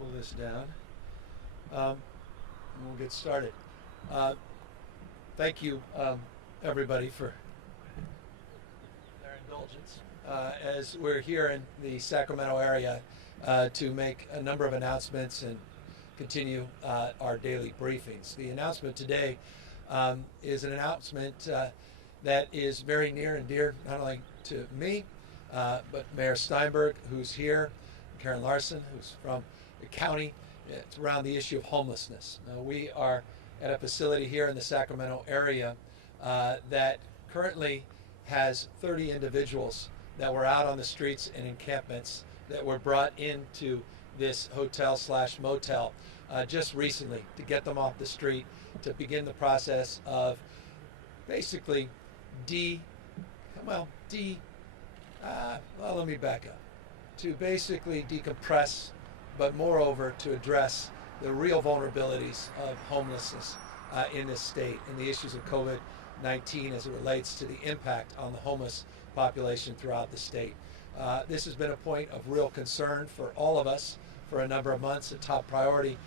cool this down. And we'll get started. Thank you, everybody, for their indulgence as we're here in the Sacramento area to make a number of announcements and continue our daily briefings. The announcement today is an announcement that is very near and dear not only to me, but Mayor Steinberg, who's here, Karen Larson, who's from the county. It's around the issue of homelessness. We are at a facility here in the Sacramento area that currently has 30 individuals that were out on the streets and encampments that were brought into this hotel/motel just recently to get them off the street, to begin the process of basically let me back up. To basically decompress, but moreover to address the real vulnerabilities of homelessness in this state and the issues of COVID-19 as it relates to the impact on the homeless population throughout the state. This has been a point of real concern for all of us for a number of months, a top priority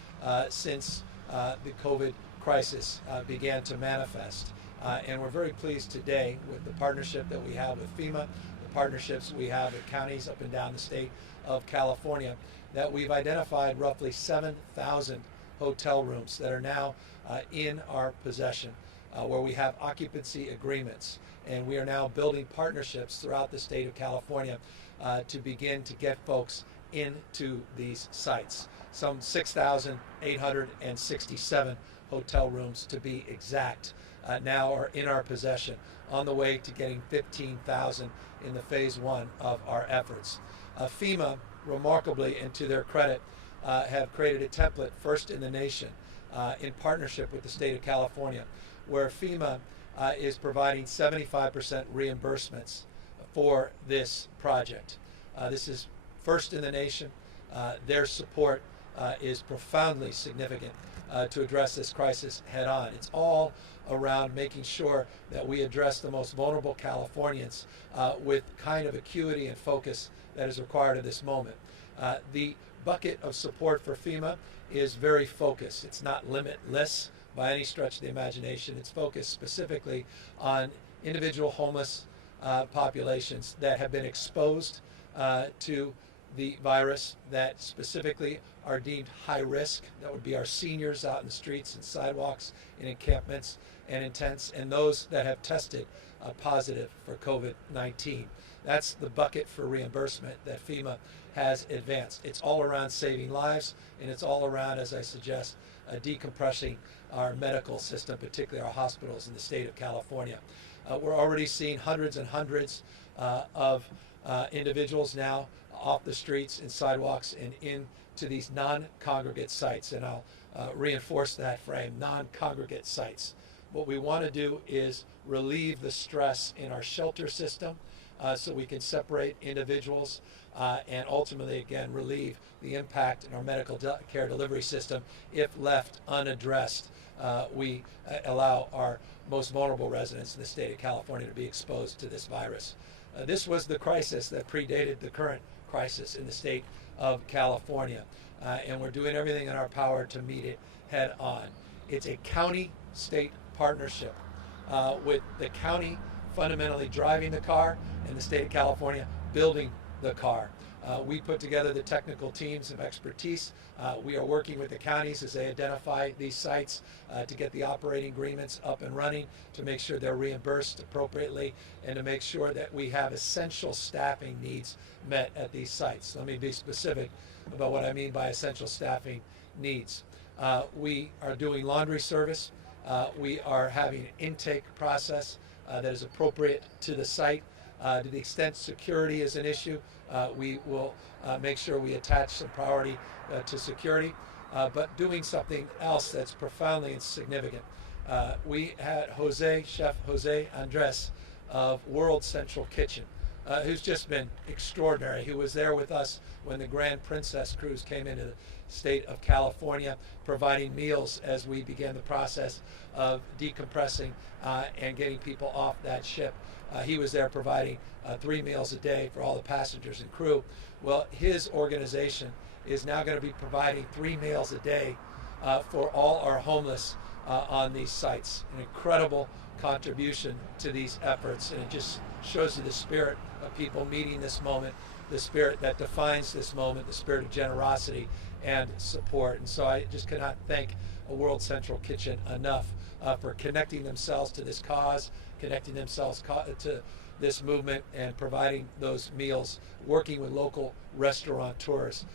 since the COVID crisis began to manifest. And we're very pleased today with the partnership that we have with FEMA, the partnerships we have with counties up and down the state of California, that we've identified roughly 7,000 hotel rooms that are now in our possession, where we have occupancy agreements. And we are now building partnerships throughout the state of California to begin to get folks into these sites. Some 6,867 hotel rooms, to be exact, now are in our possession, on the way to getting 15,000 in the phase one of our efforts. FEMA, remarkably, and to their credit, have created a template, first in the nation, in partnership with the state of California, where FEMA is providing 75% reimbursements for this project. This is first in the nation. Their support is profoundly significant to address this crisis head on. It's all around making sure that we address the most vulnerable Californians with kind of acuity and focus that is required at this moment. The bucket of support for FEMA is very focused. It's not limitless by any stretch of the imagination. It's focused specifically on individual homeless populations that have been exposed to the virus, that specifically are deemed high risk. That would be our seniors out in the streets and sidewalks, in encampments and in tents, and those that have tested positive for COVID-19. That's the bucket for reimbursement that FEMA has advanced. It's all around saving lives, and it's all around, as I suggest, decompressing our medical system, particularly our hospitals in the state of California. We're already seeing hundreds and hundreds of individuals now off the streets and sidewalks and into these non-congregate sites. And I'll reinforce that frame, non-congregate sites. What we want to do is relieve the stress in our shelter system so we can separate individuals and ultimately, again, relieve the impact in our medical care delivery system. If left unaddressed, we allow our most vulnerable residents in the state of California to be exposed to this virus. This was the crisis that predated the current crisis in the state of California, and we're doing everything in our power to meet it head on. It's a county-state partnership with the county fundamentally driving the car and the state of California building the car. We put together the technical teams of expertise. We are working with the counties as they identify these sites to get the operating agreements up and running, to make sure they're reimbursed appropriately, and to make sure that we have essential staffing needs met at these sites. Let me be specific about what I mean by essential staffing needs. We are doing laundry service. We are having an intake process that is appropriate to the site. To the extent security is an issue, we will make sure we attach some priority to security, but doing something else that's profoundly insignificant. We had Chef Jose Andres of World Central Kitchen, who's just been extraordinary, who was there with us when the Grand Princess cruise came into the state of California, providing meals as we began the process of decompressing and getting people off that ship. He was there providing 3 meals a day for all the passengers and crew. Well, his organization is now going to be providing 3 meals a day for all our homeless on these sites. An incredible contribution to these efforts, and it just shows you the spirit of people meeting this moment, the spirit that defines this moment, the spirit of generosity and support. And so I just cannot thank a World Central Kitchen enough for connecting themselves to this cause, connecting themselves to this movement, and providing those meals, working with local restaurateurs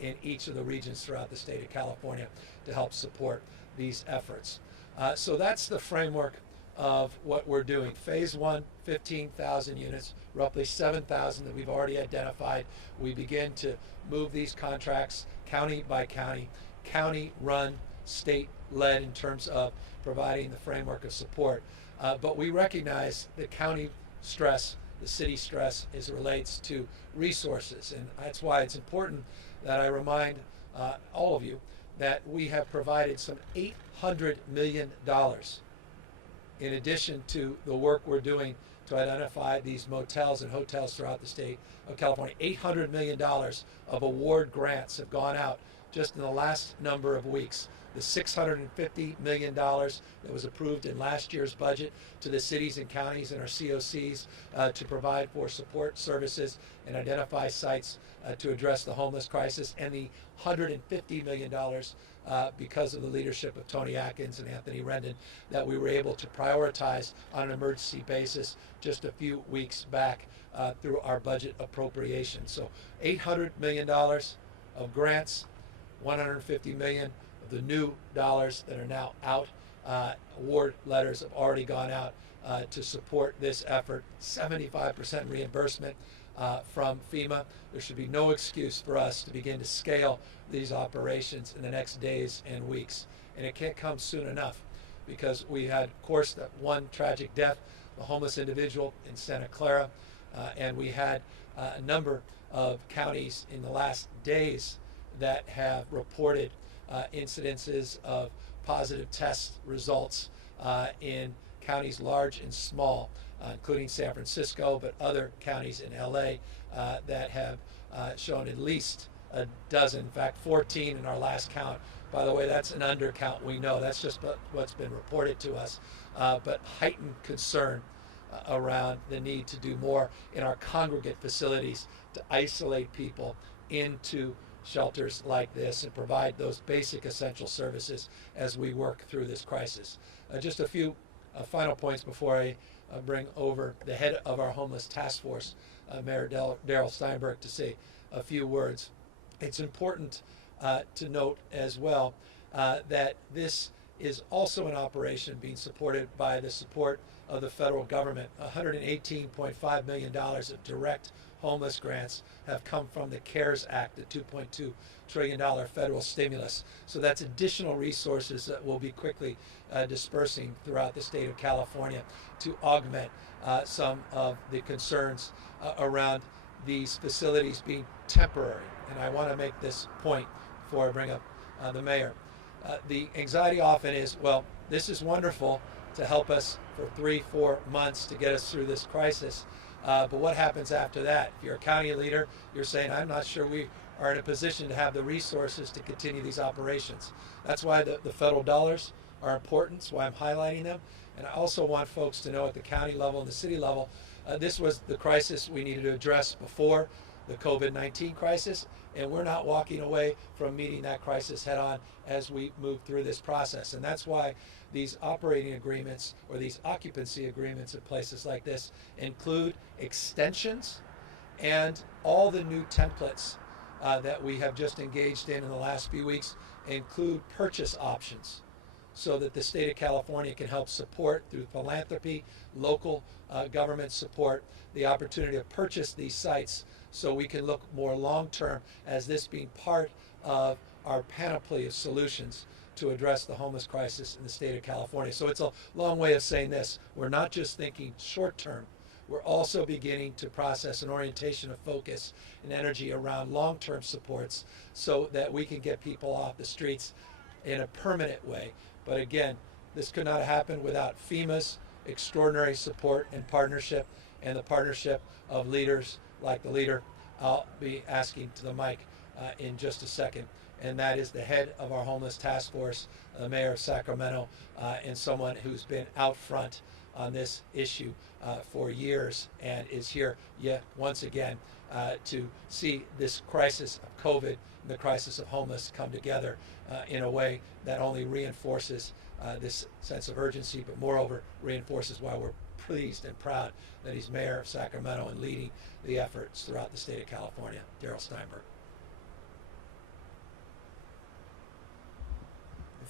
in each of the regions throughout the state of California to help support these efforts. So that's the framework of what we're doing. Phase 1, 15,000 units, roughly 7,000 that we've already identified. We begin to move these contracts county by county, county-run, state-led in terms of providing the framework of support. But we recognize the county stress, the city stress, as it relates to resources. And that's why it's important that I remind all of you that we have provided some $800 million in addition to the work we're doing to identify these motels and hotels throughout the state of California. $800 million of award grants have gone out just in the last number of weeks. The $650 million that was approved in last year's budget to the cities and counties and our COCs to provide for support services and identify sites to address the homeless crisis, and the $150 million because of the leadership of Tony Atkins and Anthony Rendon that we were able to prioritize on an emergency basis just a few weeks back through our budget appropriation. So $800 million of grants, $150 million of the new dollars that are now out. Award letters have already gone out to support this effort. 75% reimbursement from FEMA. There should be no excuse for us to begin to scale these operations in the next days and weeks. And it can't come soon enough, because we had, of course, that one tragic death, the homeless individual in Santa Clara, and we had a number of counties in the last days that have reported incidences of positive test results in counties large and small, including San Francisco, but other counties in LA that have shown at least a dozen, in fact 14 in our last count. By the way, that's an undercount, we know. That's just what's been reported to us. But heightened concern around the need to do more in our congregate facilities to isolate people into shelters like this and provide those basic essential services as we work through this crisis. Just a few final points before I bring over the head of our homeless task force, Mayor Darrell Steinberg, to say a few words. It's important to note as well that this is also an operation being supported by the support of the federal government. $118.5 million of direct homeless grants have come from the CARES Act, the $2.2 trillion federal stimulus. So that's additional resources that we'll be quickly dispersing throughout the state of California to augment some of the concerns around these facilities being temporary. And I want to make this point before I bring up the mayor. The anxiety often is, well, this is wonderful to help us for 3-4 months to get us through this crisis. But what happens after that? If you're a county leader, you're saying, I'm not sure we are in a position to have the resources to continue these operations. That's why the federal dollars are important. That's why I'm highlighting them. And I also want folks to know at the county level and the city level, this was the crisis we needed to address before the COVID-19 crisis, and we're not walking away from meeting that crisis head on as we move through this process. And that's why these operating agreements or these occupancy agreements at places like this include extensions and all the new templates that we have just engaged in the last few weeks include purchase options, so that the state of California can help support through philanthropy, local government support, the opportunity to purchase these sites so we can look more long-term as this being part of our panoply of solutions to address the homeless crisis in the state of California. So it's a long way of saying this. We're not just thinking short-term. We're also beginning to process an orientation of focus and energy around long-term supports so that we can get people off the streets in a permanent way. But again, this could not happen without FEMA's extraordinary support and partnership, and the partnership of leaders like the leader I'll be asking to the mic in just a second, and that is the head of our homeless task force, the mayor of Sacramento, and someone who's been out front on this issue for years and is here yet once again to see this crisis of COVID and the crisis of homeless come together in a way that only reinforces this sense of urgency, but moreover reinforces why we're pleased and proud that he's mayor of Sacramento and leading the efforts throughout the state of California. Darrell Steinberg.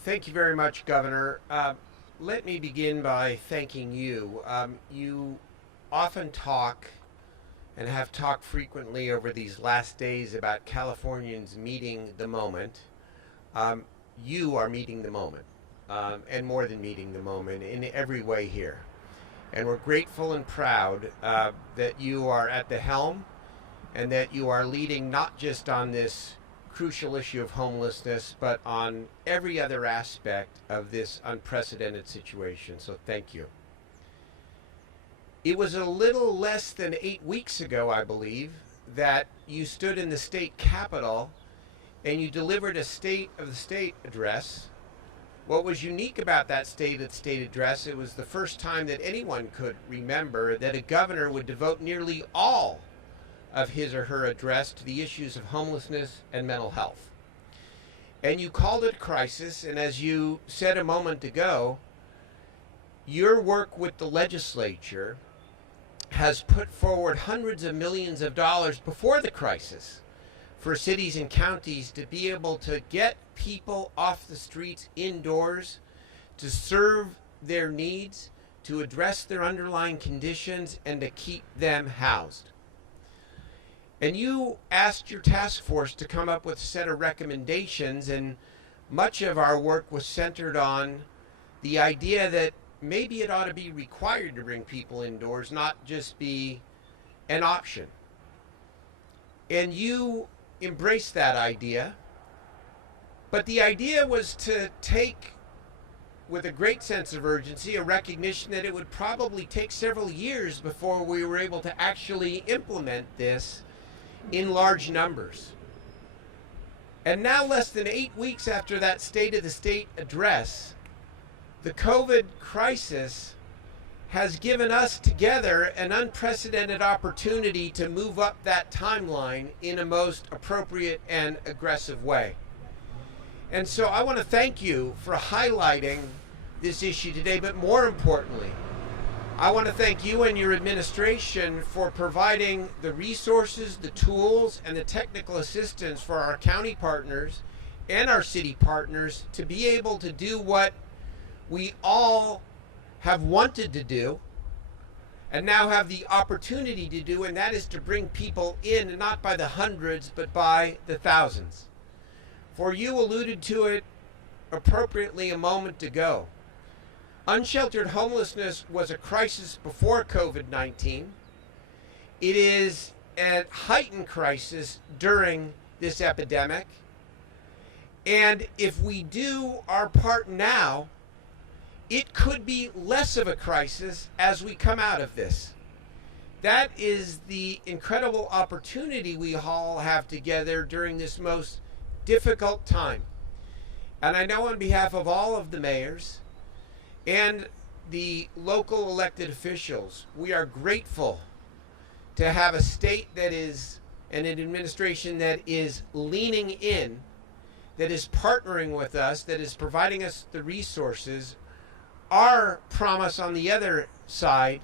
Thank you very much, Governor. Let me begin by thanking you. You often talk and have talked frequently over these last days about Californians meeting the moment. You are meeting the moment, and more than meeting the moment in every way here. And we're grateful and proud that you are at the helm and that you are leading not just on this crucial issue of homelessness, but on every other aspect of this unprecedented situation. So thank you. It was a little less than 8 weeks ago, I believe, that you stood in the state capitol and you delivered a State of the State address. What was unique about that State of the State address, it was the first time that anyone could remember that a governor would devote nearly all of his or her address to the issues of homelessness and mental health. And you called it a crisis, and as you said a moment ago, your work with the legislature has put forward hundreds of millions of dollars before the crisis for cities and counties to be able to get people off the streets indoors, to serve their needs, to address their underlying conditions, and to keep them housed. And you asked your task force to come up with a set of recommendations, and much of our work was centered on the idea that maybe it ought to be required to bring people indoors, not just be an option. And you embraced that idea, but the idea was to take, with a great sense of urgency, a recognition that it would probably take several years before we were able to actually implement this in large numbers. And now, less than 8 weeks after that State of the State address, the COVID crisis has given us together an unprecedented opportunity to move up that timeline in a most appropriate and aggressive way. And so I want to thank you for highlighting this issue today, but more importantly, I want to thank you and your administration for providing the resources, the tools, and the technical assistance for our county partners and our city partners to be able to do what we all have wanted to do and now have the opportunity to do, and that is to bring people in, not by the hundreds, but by the thousands. For you alluded to it appropriately a moment ago. Unsheltered homelessness was a crisis before COVID-19. It is a heightened crisis during this epidemic. And if we do our part now, it could be less of a crisis as we come out of this. That is the incredible opportunity we all have together during this most difficult time. And I know on behalf of all of the mayors and the local elected officials, we are grateful to have a state that is, and an administration that is leaning in, that is partnering with us, that is providing us the resources. Our promise on the other side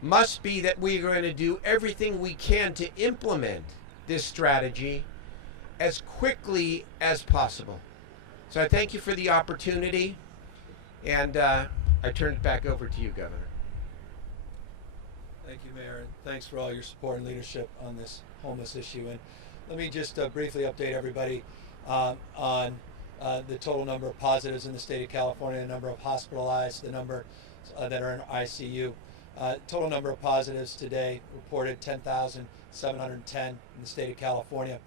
must be that we are going to do everything we can to implement this strategy as quickly as possible. So I thank you for the opportunity, and I turn it back over to you, Governor. Thank you, Mayor, and thanks for all your support and leadership on this homeless issue. And let me just briefly update everybody on the total number of positives in the state of California, the number of hospitalized, the number that are in ICU. Total number of positives today reported 10,710 in the state of California.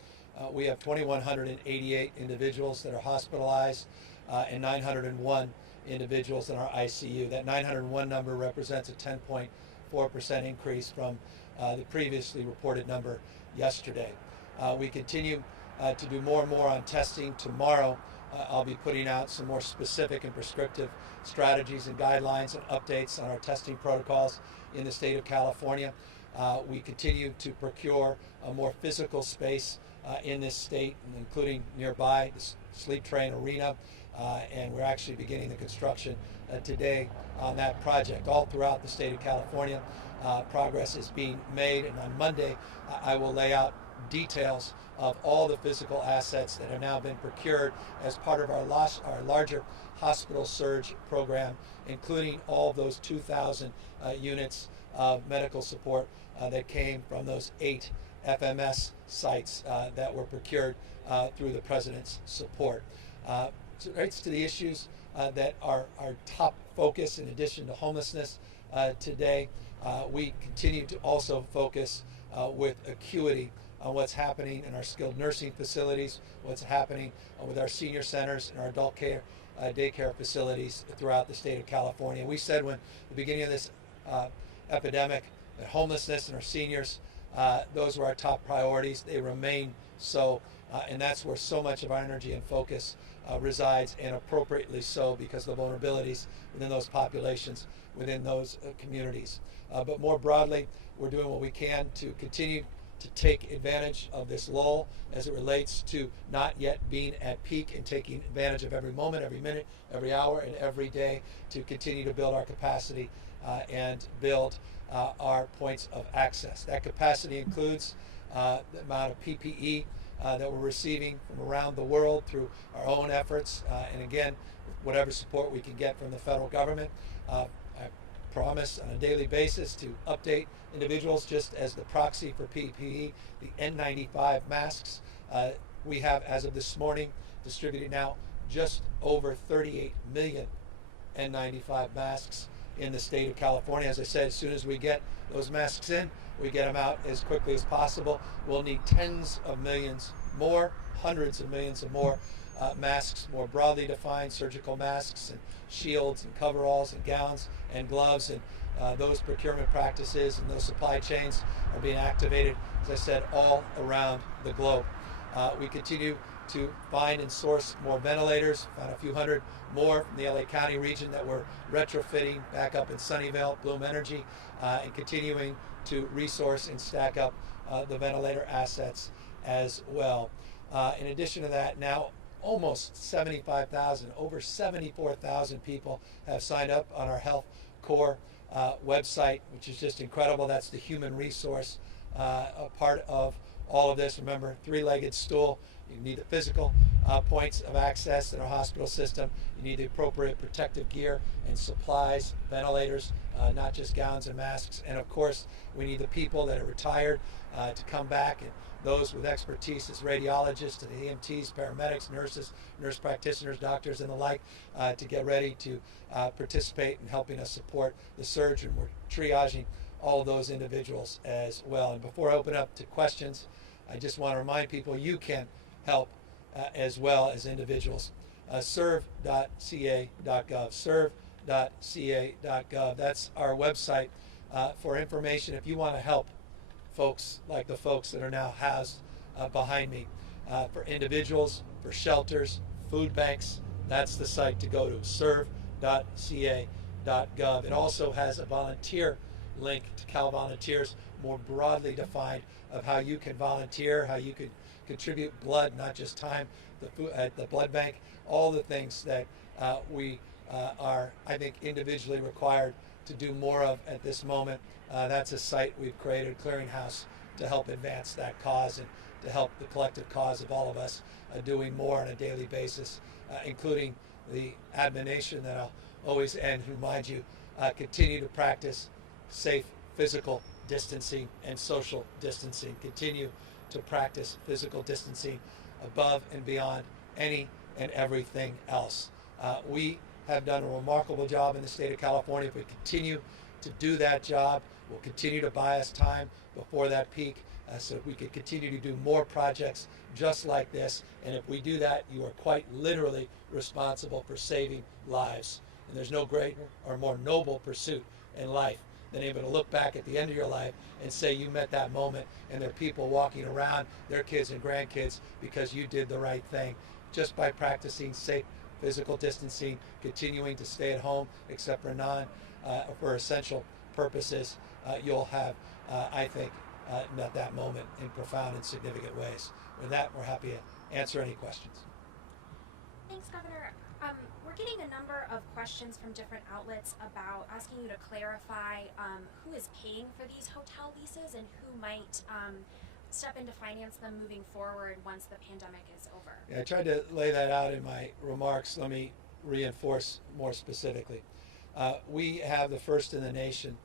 We have 2,188 individuals that are hospitalized and 901 individuals in our ICU. That 901 number represents a 10.4% increase from the previously reported number yesterday. We continue to do more and more on testing. Tomorrow, I'll be putting out some more specific and prescriptive strategies and guidelines and updates on our testing protocols in the state of California. We continue to procure a more physical space in this state, including nearby the Sleep Train Arena, and we're actually beginning the construction today on that project. All throughout the state of California, progress is being made, and on Monday, I will lay out details of all the physical assets that have now been procured as part of our larger hospital surge program, including all those 2,000 units of medical support that came from those 8 FMS sites that were procured through the President's support. So it relates to the issues that are our top focus in addition to homelessness today. We continue to also focus with acuity on what's happening in our skilled nursing facilities, what's happening with our senior centers and our adult care daycare facilities throughout the state of California. We said when the beginning of this epidemic that homelessness and our seniors, those were our top priorities. They remain so, and that's where so much of our energy and focus resides, and appropriately so, because of the vulnerabilities within those populations, within those communities. But more broadly, we're doing what we can to continue to take advantage of this lull as it relates to not yet being at peak, and taking advantage of every moment, every minute, every hour, and every day to continue to build our capacity and build our points of access. That capacity includes the amount of PPE that we're receiving from around the world through our own efforts, and again, whatever support we can get from the federal government. I promise on a daily basis to update individuals just as the proxy for PPE, the N95 masks. We have, as of this morning, distributed now just over 38 million N95 masks in the state of California. As I said, as soon as we get those masks in, we get them out as quickly as possible. We'll need tens of millions more, hundreds of millions of more masks, more broadly defined surgical masks and shields and coveralls and gowns and gloves, and those procurement practices and those supply chains are being activated, as I said, all around the globe. We continue to find and source more ventilators, found a few hundred more from the LA County region that we're retrofitting back up in Sunnyvale, Bloom Energy, and continuing to resource and stack up the ventilator assets as well. In addition to that, now almost 75,000, over 74,000 people have signed up on our Health Core website, which is just incredible. That's the human resource a part of all of this. Remember, three-legged stool. You need the physical points of access in our hospital system. You need the appropriate protective gear and supplies, ventilators, not just gowns and masks. And of course, we need the people that are retired to come back, and those with expertise as radiologists, to the EMTs, paramedics, nurses, nurse practitioners, doctors, and the like, to get ready to participate in helping us support the surge. And we're triaging all of those individuals as well. And before I open up to questions, I just want to remind people you can help as well as individuals. Serve.ca.gov, serve.ca.gov. That's our website for information if you want to help folks like the folks that are now housed behind me. For individuals, for shelters, food banks, that's the site to go to, serve.ca.gov. It also has a volunteer link to Cal Volunteers, more broadly defined, of how you can volunteer, how you could contribute blood, not just time, at the blood bank, all the things that we are, I think, individually required to do more of at this moment. That's a site we've created, a clearinghouse, to help advance that cause and to help the collective cause of all of us doing more on a daily basis, including the admonition that I'll always end, remind you, continue to practice safe physical distancing and social distancing. Continue to practice physical distancing above and beyond any and everything else. We have done a remarkable job in the state of California. If we continue to do that job, we'll continue to buy us time before that peak so we can continue to do more projects just like this. And if we do that, you are quite literally responsible for saving lives. And there's no greater or more noble pursuit in life than able to look back at the end of your life and say you met that moment, and there are people walking around, their kids and grandkids, because you did the right thing just by practicing safe physical distancing, continuing to stay at home except for for essential purposes. You'll have, I think, met that moment in profound and significant ways. With that, we're happy to answer any questions. Thanks, Governor. We're getting a number of questions from different outlets about asking you to clarify who is paying for these hotel leases and who might step in to finance them moving forward once the pandemic is over. Yeah, I tried to lay that out in my remarks. Let me reinforce more specifically. We have the first in the nation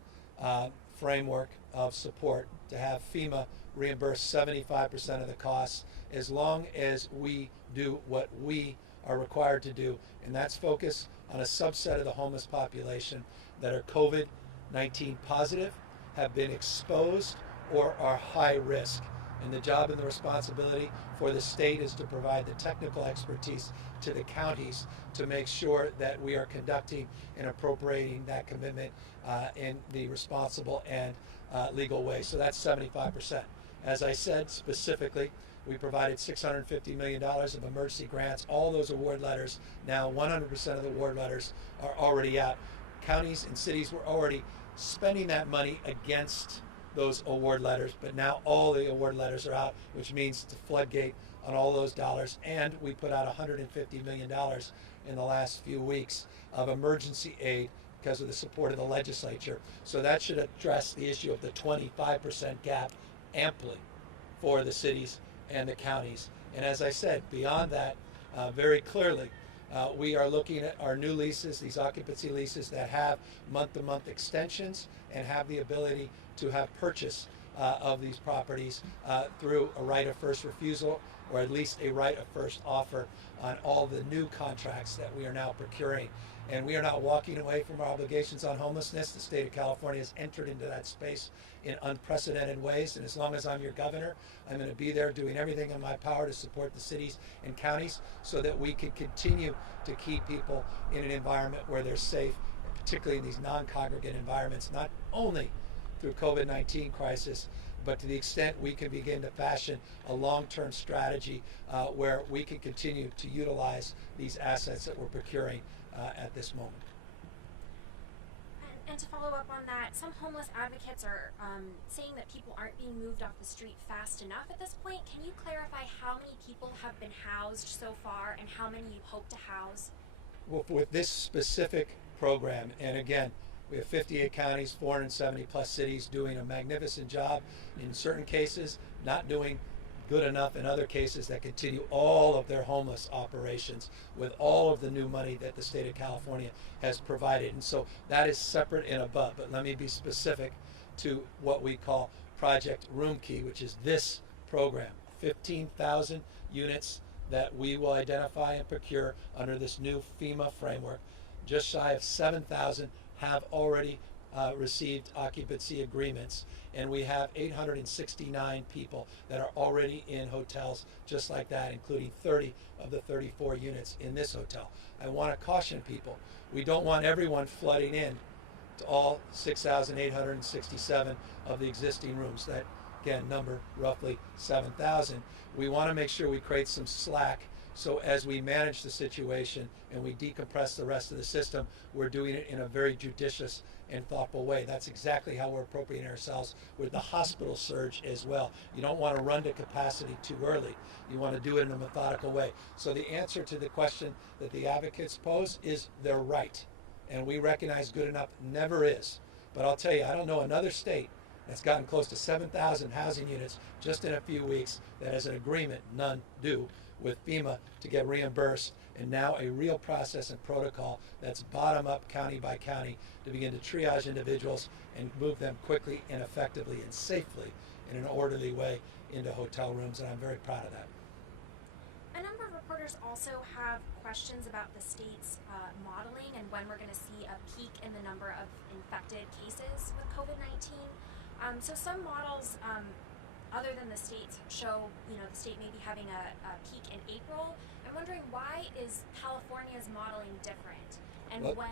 framework of support to have FEMA reimburse 75% of the costs as long as we do what we are required to do, and that's focus on a subset of the homeless population that are COVID-19 positive, have been exposed, or are high risk. And the job and the responsibility for the state is to provide the technical expertise to the counties to make sure that we are conducting and appropriating that commitment in the responsible and legal way. So that's 75%. As I said specifically, we provided $650 million of emergency grants. All those award letters, now 100% of the award letters are already out. Counties and cities were already spending that money against those award letters, but now all the award letters are out, which means the floodgate on all those dollars. And we put out $150 million in the last few weeks of emergency aid because of the support of the legislature. So that should address the issue of the 25% gap amply for the cities and the counties. And as I said, beyond that, very clearly, we are looking at our new leases, these occupancy leases that have month-to-month extensions and have the ability to have purchase of these properties through a right of first refusal, or at least a right of first offer on all the new contracts that we are now procuring. And we are not walking away from our obligations on homelessness. The state of California has entered into that space in unprecedented ways. And as long as I'm your governor, I'm going to be there doing everything in my power to support the cities and counties so that we can continue to keep people in an environment where they're safe, particularly in these non-congregate environments, not only through COVID-19 crisis, but to the extent we can begin to fashion a long-term strategy where we can continue to utilize these assets that we're procuring at this moment. And to follow up on that, some homeless advocates are saying that people aren't being moved off the street fast enough at this point. Can you clarify how many people have been housed so far and how many you hope to house? Well, with this specific program, and again, we have 58 counties, 470 plus cities doing a magnificent job. In certain cases, not doing good enough in other cases that continue all of their homeless operations with all of the new money that the state of California has provided. And so that is separate and above. But let me be specific to what we call Project Room Key, which is this program, 15,000 units that we will identify and procure under this new FEMA framework. Just shy of 7,000 have already received occupancy agreements, and we have 869 people that are already in hotels just like that, including 30 of the 34 units in this hotel. I want to caution people, we don't want everyone flooding in to all 6,867 of the existing rooms. That, again, number roughly 7,000. We want to make sure we create some slack so as we manage the situation and we decompress the rest of the system, we're doing it in a very judicious and thoughtful way. That's exactly how we're appropriating ourselves with the hospital surge as well. You don't want to run to capacity too early. You want to do it in a methodical way. So the answer to the question that the advocates pose is they're right. And we recognize good enough never is. But I'll tell you, I don't know another state that's gotten close to 7,000 housing units just in a few weeks that has an agreement, none do, with FEMA to get reimbursed, and now a real process and protocol that's bottom up, county by county, to begin to triage individuals and move them quickly and effectively and safely in an orderly way into hotel rooms, and I'm very proud of that. A number of reporters also have questions about the state's modeling and when we're going to see a peak in the number of infected cases with COVID-19. So some models, other than the states, show the state may be having a peak in April. I'm wondering, why is California's modeling different, and well, when?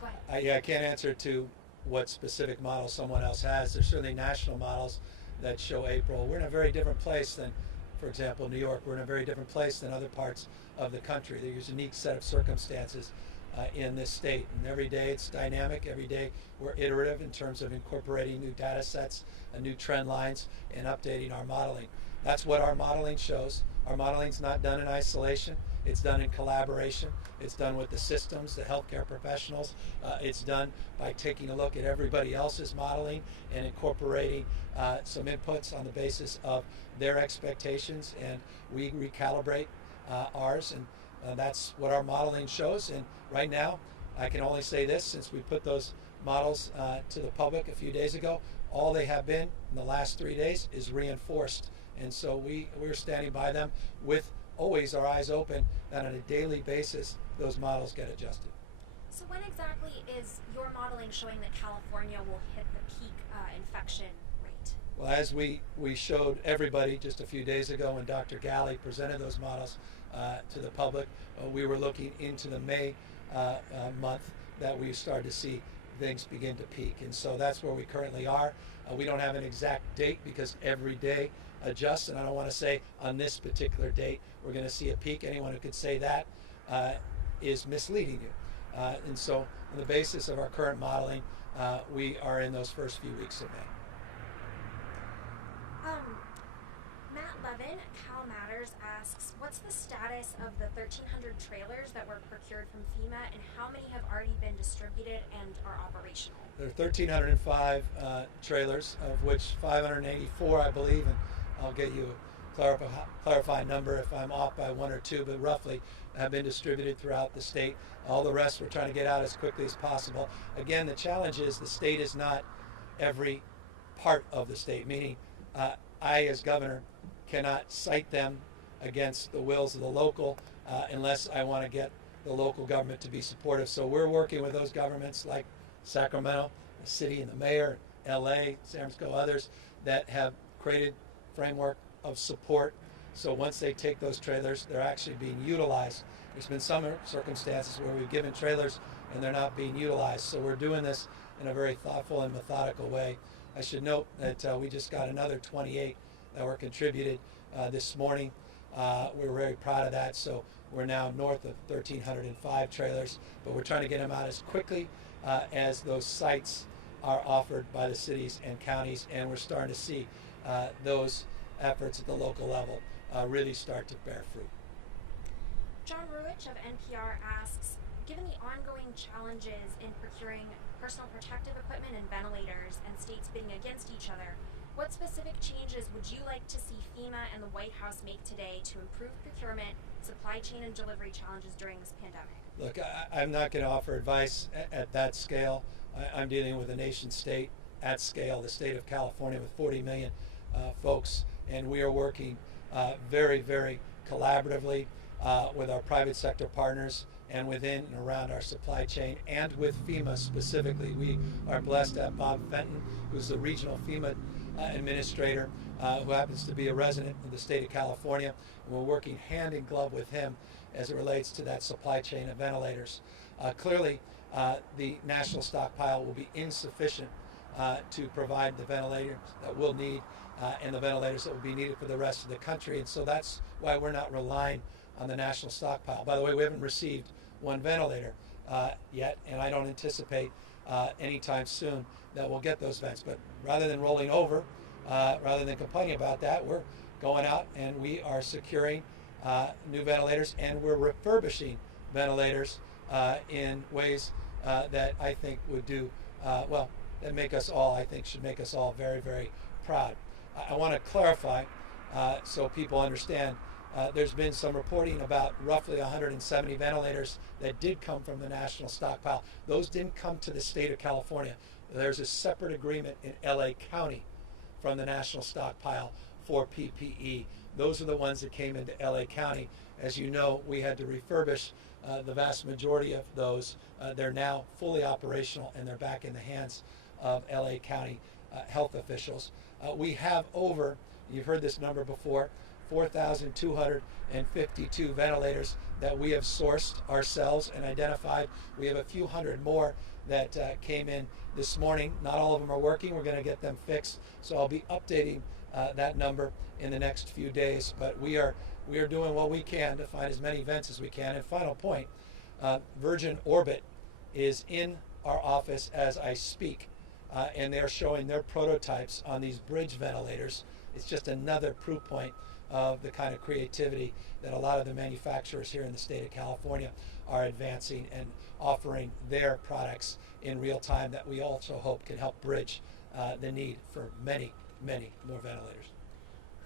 Go ahead. I can't answer to what specific model someone else has. There's certainly national models that show April. We're in a very different place than, for example, New York. We're in a very different place than other parts of the country. There's a unique set of circumstances in this state. And every day it's dynamic. Every day we're iterative in terms of incorporating new data sets and new trend lines and updating our modeling. That's what our modeling shows. Our modeling's not done in isolation. It's done in collaboration. It's done with the systems, the healthcare professionals. It's done by taking a look at everybody else's modeling and incorporating some inputs on the basis of their expectations, and we recalibrate ours, and that's what our modeling shows. And right now, I can only say this, since we put those models to the public a few days ago, all they have been in the last 3 days is reinforced. And so we're standing by them with always our eyes open that on a daily basis those models get adjusted. So when exactly is your modeling showing that California will hit the peak infection rate? Well, as we showed everybody just a few days ago when Dr. Galley presented those models to the public, we were looking into the May month that we started to see things begin to peak. And so that's where we currently are. We don't have an exact date because every day adjusts, and I don't want to say on this particular date we're going to see a peak. Anyone who could say that is misleading you. And so on the basis of our current modeling, we are in those first few weeks of May. Matt Levin, Cal Matters, asks, what's the status of the 1,300 trailers that were procured from FEMA, and how many have already been distributed and are operational? There are 1,305 trailers, of which 584, I believe, and I'll get you a clarified number if I'm off by one or two, but roughly have been distributed throughout the state. All the rest we're trying to get out as quickly as possible. Again, the challenge is the state is not every part of the state, meaning I, as governor, cannot cite them against the wills of the local unless I want to get the local government to be supportive. So we're working with those governments like Sacramento, the city and the mayor, LA, San Francisco, others that have created framework of support. So once they take those trailers, they're actually being utilized. There's been some circumstances where we've given trailers and they're not being utilized. So we're doing this in a very thoughtful and methodical way. I should note that we just got another 28 that were contributed this morning. We're very proud of that. So we're now north of 1,305 trailers, but we're trying to get them out as quickly as those sites are offered by the cities and counties, and we're starting to see those efforts at the local level really start to bear fruit. John Ruich of NPR asks, given the ongoing challenges in procuring personal protective equipment and ventilators and states bidding against each other, what specific changes would you like to see FEMA and the White House make today to improve procurement, supply chain, and delivery challenges during this pandemic? Look, I'm not going to offer advice at that scale. I'm dealing with a nation state at scale, the state of California with 40 million folks, and we are working very, very collaboratively with our private sector partners and within and around our supply chain, and with FEMA specifically. We are blessed to have Bob Fenton, who's the regional FEMA administrator, who happens to be a resident of the state of California. And we're working hand in glove with him as it relates to that supply chain of ventilators. Clearly, the national stockpile will be insufficient to provide the ventilators that we'll need and the ventilators that will be needed for the rest of the country. And so that's why we're not relying on the national stockpile. By the way, we haven't received one ventilator yet, and I don't anticipate anytime soon that we'll get those vents. But rather than rolling over, rather than complaining about that, we're going out and we are securing new ventilators, and we're refurbishing ventilators in ways that I think would do, that make us all, I think should make us all very, very proud. I want to clarify so people understand. There's been some reporting about roughly 170 ventilators that did come from the national stockpile. Those didn't come to the state of California. There's a separate agreement in LA County from the national stockpile for PPE. Those are the ones that came into LA County. As you know, we had to refurbish the vast majority of those. They're now fully operational, and they're back in the hands of LA County health officials. We have over, you've heard this number before, 4,252 ventilators that we have sourced ourselves and identified. We have a few hundred more that came in this morning. Not all of them are working. We're going to get them fixed. So I'll be updating that number in the next few days. But we are doing what we can to find as many vents as we can. And final point, Virgin Orbit is in our office as I speak, and they're showing their prototypes on these bridge ventilators. It's just another proof point of the kind of creativity that a lot of the manufacturers here in the state of California are advancing and offering their products in real time that we also hope can help bridge the need for many, many more ventilators.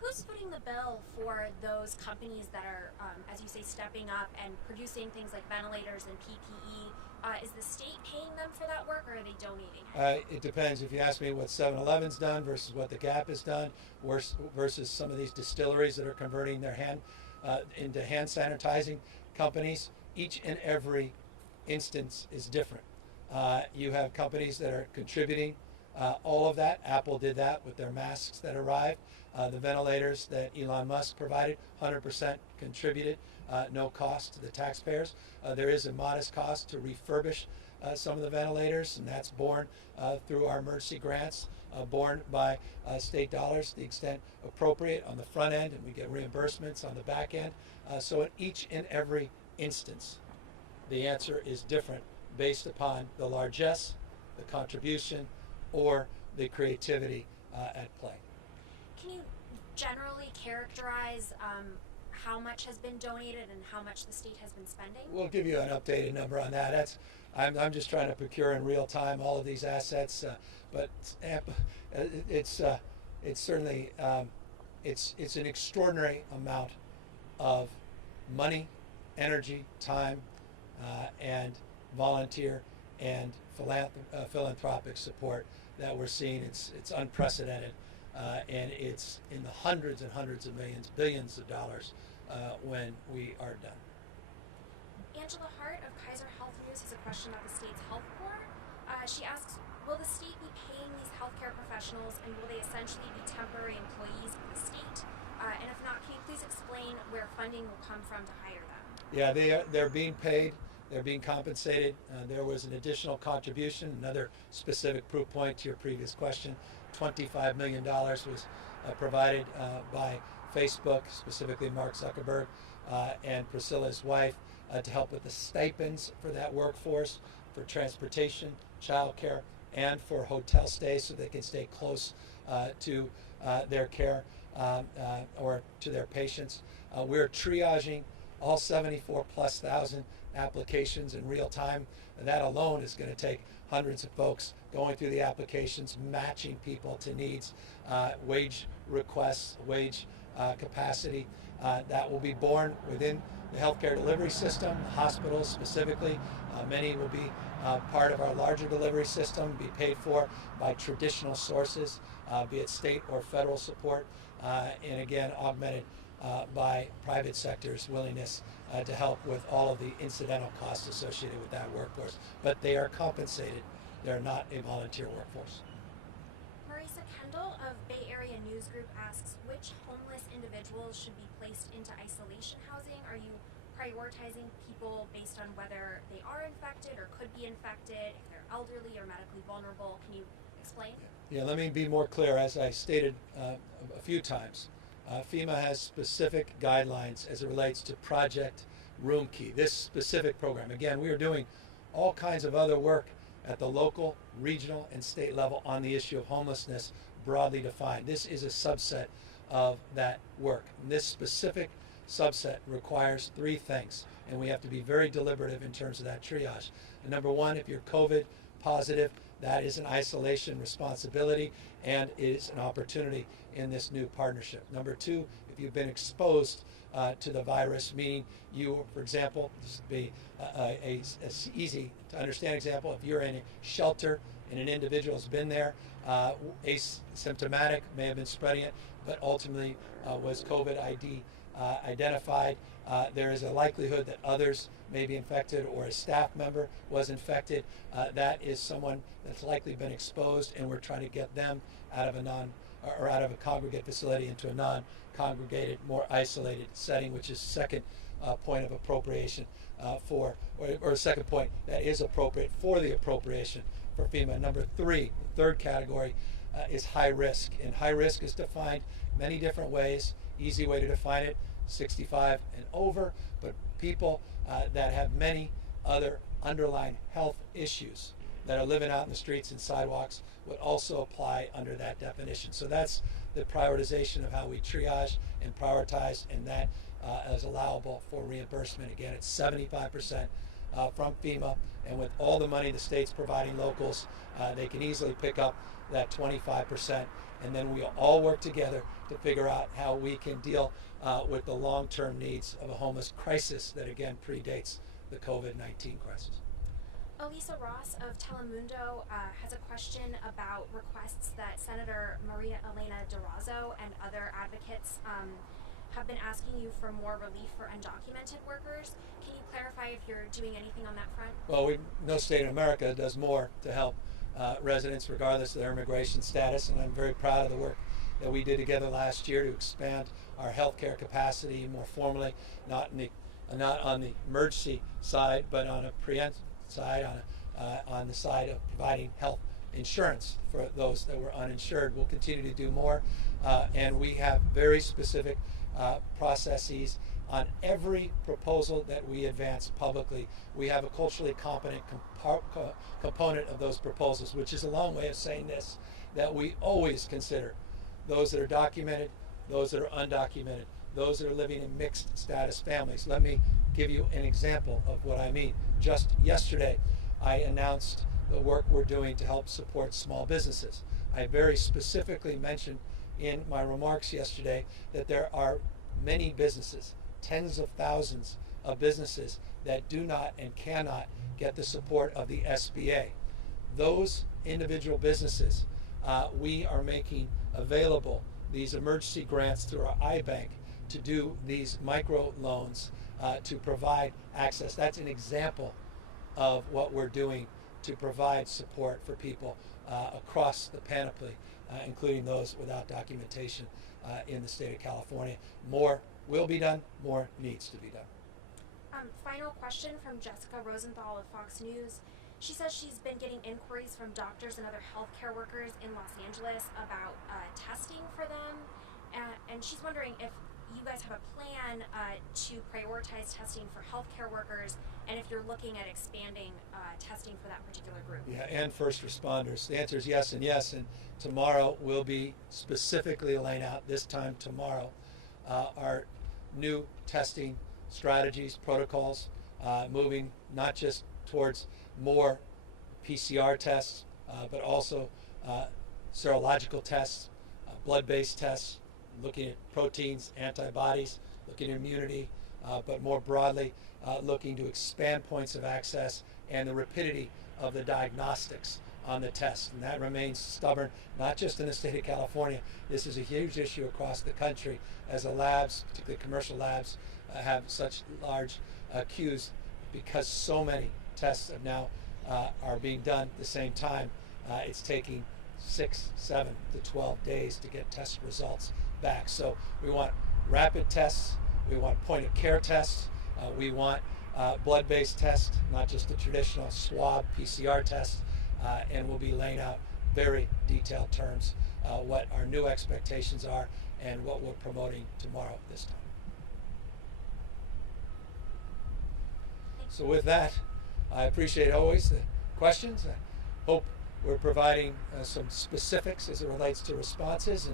Who's footing the bill for those companies that are, as you say, stepping up and producing things like ventilators and PPE? Is the state paying them for that work, or are they donating? It depends. If you ask me what 7-Eleven's done versus what the Gap has done versus some of these distilleries that are converting their into hand sanitizing companies, each and every instance is different. You have companies that are contributing all of that. Apple did that with their masks that arrived. The ventilators that Elon Musk provided, 100% contributed, no cost to the taxpayers. There is a modest cost to refurbish some of the ventilators, and that's borne through our emergency grants, borne by state dollars to the extent appropriate on the front end, and we get reimbursements on the back end. So in each and every instance, the answer is different based upon the largesse, the contribution, or the creativity at play. Can you generally characterize how much has been donated and how much the state has been spending? We'll give you an updated number on that. I'm just trying to procure in real time all of these assets, but it's certainly it's an extraordinary amount of money, energy, time, and volunteer and philanthropic support that we're seeing. It's unprecedented, and it's in the hundreds and hundreds of millions, billions of dollars when we are done. Angela Hart of Kaiser Health News has a question about the state's health board. She asks, will the state be paying these healthcare professionals, and will they essentially be temporary employees of the state? And if not, can you please explain where funding will come from to hire them? Yeah, they're being paid. They're being compensated. There was an additional contribution, another specific proof point to your previous question. $25 million was provided by Facebook, specifically Mark Zuckerberg and Priscilla's wife, to help with the stipends for that workforce, for transportation, childcare, and for hotel stays so they can stay close to their care or to their patients. We're triaging all 74,000+ applications in real time. That alone is going to take hundreds of folks going through the applications, matching people to needs, wage requests, wage capacity. That will be born within the healthcare delivery system, hospitals specifically. Many will be part of our larger delivery system, be paid for by traditional sources, be it state or federal support, and again augmented by private sector's willingness to help with all of the incidental costs associated with that workforce. But they are compensated. They're not a volunteer workforce. Marisa Kendall of Bay Area News Group asks, which homeless individuals should be placed into isolation housing? Are you prioritizing people based on whether they are infected or could be infected, if they're elderly or medically vulnerable? Can you explain? Yeah, let me be more clear. As I stated a few times, FEMA has specific guidelines as it relates to Project Room Key, this specific program. Again, we are doing all kinds of other work at the local, regional, and state level on the issue of homelessness, broadly defined. This is a subset of that work. And this specific subset requires three things, and we have to be very deliberative in terms of that triage. And number one, if you're COVID positive, that is an isolation responsibility and is an opportunity in this new partnership. Number two, if you've been exposed to the virus, meaning you, for example, this would be a easy to understand example, if you're in a shelter and an individual has been there, asymptomatic, may have been spreading it, but ultimately was COVID ID identified, there is a likelihood that others may be infected or a staff member was infected. That is someone that's likely been exposed, and we're trying to get them out of a or out of a congregate facility into a non-congregated, more isolated setting, which is second point of appropriation or second point that is appropriate for the appropriation for FEMA. Number three, the third category is high risk. And high risk is defined many different ways. Easy way to define it, 65 and over, but people that have many other underlying health issues that are living out in the streets and sidewalks would also apply under that definition. So that's the prioritization of how we triage and prioritize, and that is allowable for reimbursement. Again, it's 75% from FEMA, and with all the money the state's providing locals, they can easily pick up that 25%, and then we'll all work together to figure out how we can deal with the long-term needs of a homeless crisis that, again, predates the COVID-19 crisis. Elisa Ross of Telemundo has a question about requests that Senator Maria Elena Durazo and other advocates have been asking you for more relief for undocumented workers. Can you clarify if you're doing anything on that front? Well, no state in America does more to help residents regardless of their immigration status, and I'm very proud of the work that we did together last year to expand our healthcare capacity more formally, not on the emergency side, but on a preemptive side, on the side of providing health insurance for those that were uninsured. We'll continue to do more, and we have very specific processes on every proposal that we advance publicly. We have a culturally competent component of those proposals, which is a long way of saying this, that we always consider those that are documented, those that are undocumented, those that are living in mixed status families. Let me give you an example of what I mean. Just yesterday, I announced the work we're doing to help support small businesses. I very specifically mentioned in my remarks yesterday that there are many businesses, tens of thousands of businesses, that do not and cannot get the support of the SBA. Those individual businesses, we are making available these emergency grants through our iBank to do these micro loans to provide access. That's an example of what we're doing to provide support for people across the panoply, including those without documentation in the state of California. More will be done, more needs to be done. Final question from Jessica Rosenthal of Fox News. She says she's been getting inquiries from doctors and other healthcare workers in Los Angeles about testing for them, and she's wondering if you guys have a plan to prioritize testing for healthcare workers, and if you're looking at expanding testing for that particular group. Yeah, and first responders. The answer is yes and yes, and tomorrow we'll be specifically laying out, this time tomorrow, our new testing strategies, protocols, moving not just towards more PCR tests, but also serological tests, blood-based tests, looking at proteins, antibodies, looking at immunity, but more broadly, looking to expand points of access and the rapidity of the diagnostics on the test. And that remains stubborn, not just in the state of California. This is a huge issue across the country as the labs, particularly commercial labs, have such large queues because so many tests have now are being done at the same time. It's taking 6, 7 to 12 days to get test results back. So we want rapid tests, we want point of care tests, we want blood-based tests, not just the traditional swab PCR test, and we'll be laying out very detailed terms what our new expectations are and what we're promoting tomorrow this time. So with that, I appreciate always the questions. I hope we're providing some specifics as it relates to responses,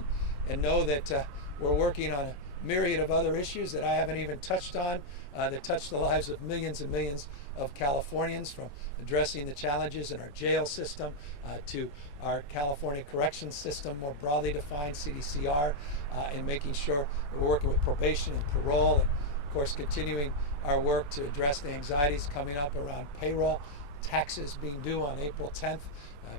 and know that we're working on a myriad of other issues that I haven't even touched on that touch the lives of millions and millions of Californians, from addressing the challenges in our jail system to our California corrections system, more broadly defined, CDCR, and making sure that we're working with probation and parole, and of course continuing our work to address the anxieties coming up around payroll, taxes being due on April 10th,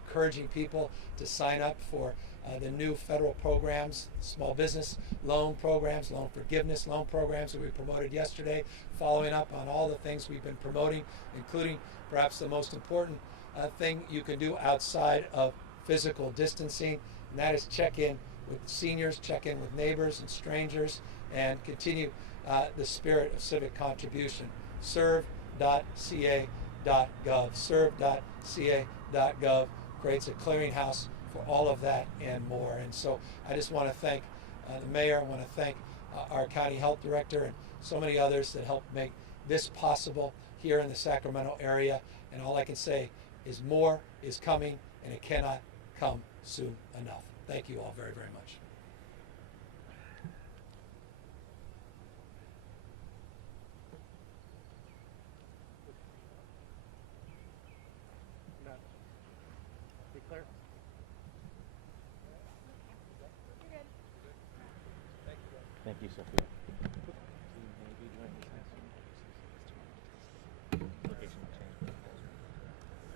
encouraging people to sign up for the new federal programs, small business loan programs, loan forgiveness loan programs that we promoted yesterday, following up on all the things we've been promoting, including perhaps the most important thing you can do outside of physical distancing, and that is check in with seniors, check in with neighbors and strangers, and continue the spirit of civic contribution. Serve.ca.gov. Serve.ca.gov creates a clearinghouse for all of that and more. And so I just want to thank the mayor. I want to thank our county health director and so many others that helped make this possible here in the Sacramento area. And all I can say is more is coming, and it cannot come soon enough. Thank you all very, very much. Clear? Thank you, Sophia. Maybe join us next week.